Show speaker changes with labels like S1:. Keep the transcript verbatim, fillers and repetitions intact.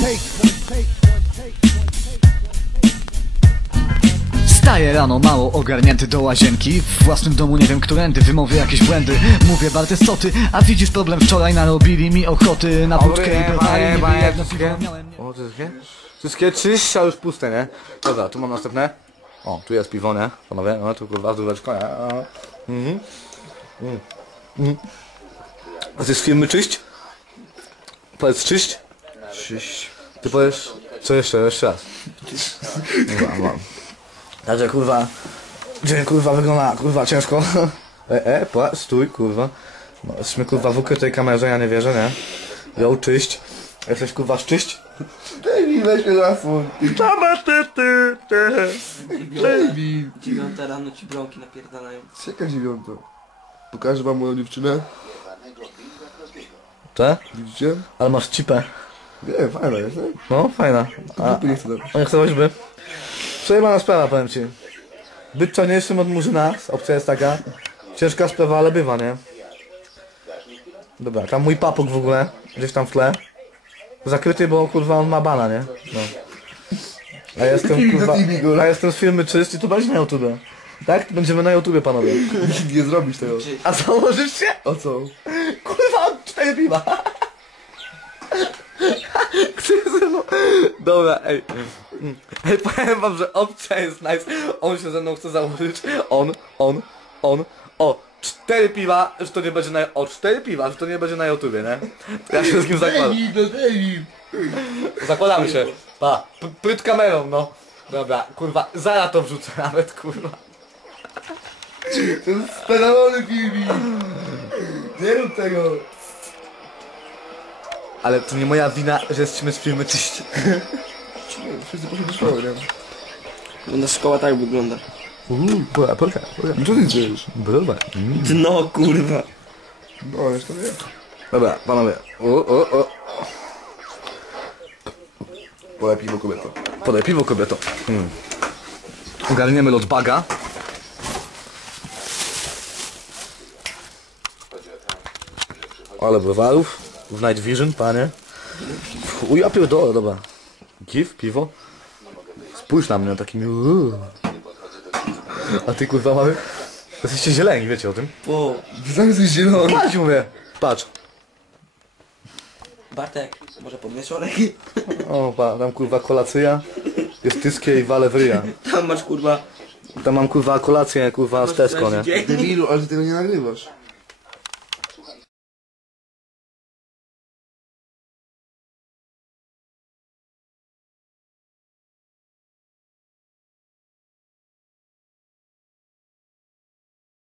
S1: Wstaję rano mało ogarnięty do łazienki. W własnym domu nie wiem którędy, wymowy jakieś błędy. Mówię Bartes co ty, a widzisz problem, wczoraj narobili mi ochoty na wódkę i browary. Nie jedno piwo miałem.
S2: O, to wszystkie? Wszystkie trzy, a już puste, nie? Dobra, tu mam następne. O, tu jest piwo, nie? Panowie, no tu kurwa zdróweczko, nie? Mhm. Mhm. Mhm. A ty z firmy czyść? Powiedz czyść?
S3: Czyść.
S2: Ty powiesz? Co jeszcze? Jeszcze raz. Dobra, mam. Także kurwa, dzień kurwa wygląda kurwa ciężko. E, e, pła, stój kurwa. No, jesteśmy kurwa w ukrytej kamerze, ja nie wierzę, nie? Ją czyść. Jesteś kurwa szczyść?
S3: Daj mi, weź mnie na słon.
S2: Tama ty ty ty.
S3: Daj mi.
S4: Dziewiąta rano ci bronki napierdalają.
S3: Czeka dziewiąta. Pokażę wam moją dziewczynę.
S2: Te?
S3: Widzicie?
S2: Ale masz cipę.
S3: Nie, fajna jest, nie?
S2: No, fajna. A,
S3: Dupy nie chcę dać.
S2: a nie chcę choćby? Przejmana sprawa, powiem ci. Być czarniejszym od murzyna, opcja jest taka. Ciężka sprawa, ale bywa, nie? Dobra, tam mój papuk w ogóle, gdzieś tam w tle. Zakryty, bo kurwa on ma bana, nie? No. A jestem kurwa, a jestem z firmy Czyst i to będzie na YouTube. Tak? Będziemy na YouTubie, panowie.
S3: Nie zrobisz tego.
S2: A założysz się?
S3: O co?
S2: Kurwa, cztery piwa. Chcę ze mną... Dobra, ej. Ej, powiem wam, że opcja jest nice. On się ze mną chce założyć. On, on, on. O, cztery piwa, że to nie będzie na... O, cztery piwa, że to nie będzie na YouTubie, nie? Ja się z nim zakładam. Zakładamy się. Pa, p- pryt kamerą, no. Dobra, kurwa, zaraz to wrzucę nawet, kurwa.
S3: To jest spedalony filmik. Nie rób tego.
S2: Ale to nie moja wina, że jesteśmy z firmy Czyść.
S3: Wszyscy poszli do szkoły, nie?
S4: No szkoła tak wygląda.
S2: Uuu, poka, poka, poka.
S3: Co ty chcesz?
S2: Dobra.
S4: Dno kurwa.
S3: No, jeszcze nie.
S2: Dobra, panowie. O, o, o.
S3: Podaj piwo, kobieto.
S2: Podaj piwo, kobieto. Hmm. Ogarniemy lot baga. Ale browarów. W Night Vision, panie. Uj, ja pierdolę, dobra. Give, piwo. Spójrz na mnie takimi... uuu. A ty kurwa mały? Jesteście zieleni, wiecie o tym?
S4: O,
S3: Sam jesteś zielony.
S2: Patrz, mówię. Patrz.
S4: Bartek, może podwieszorek?
S2: O, pa, tam kurwa kolacja. Jest tyskie i wale w ryja.
S4: Tam masz kurwa...
S2: Tam mam kurwa kolację, kurwa z Tesco, nie?
S4: Dzień.
S3: Debilu, ale ty tego nie nagrywasz.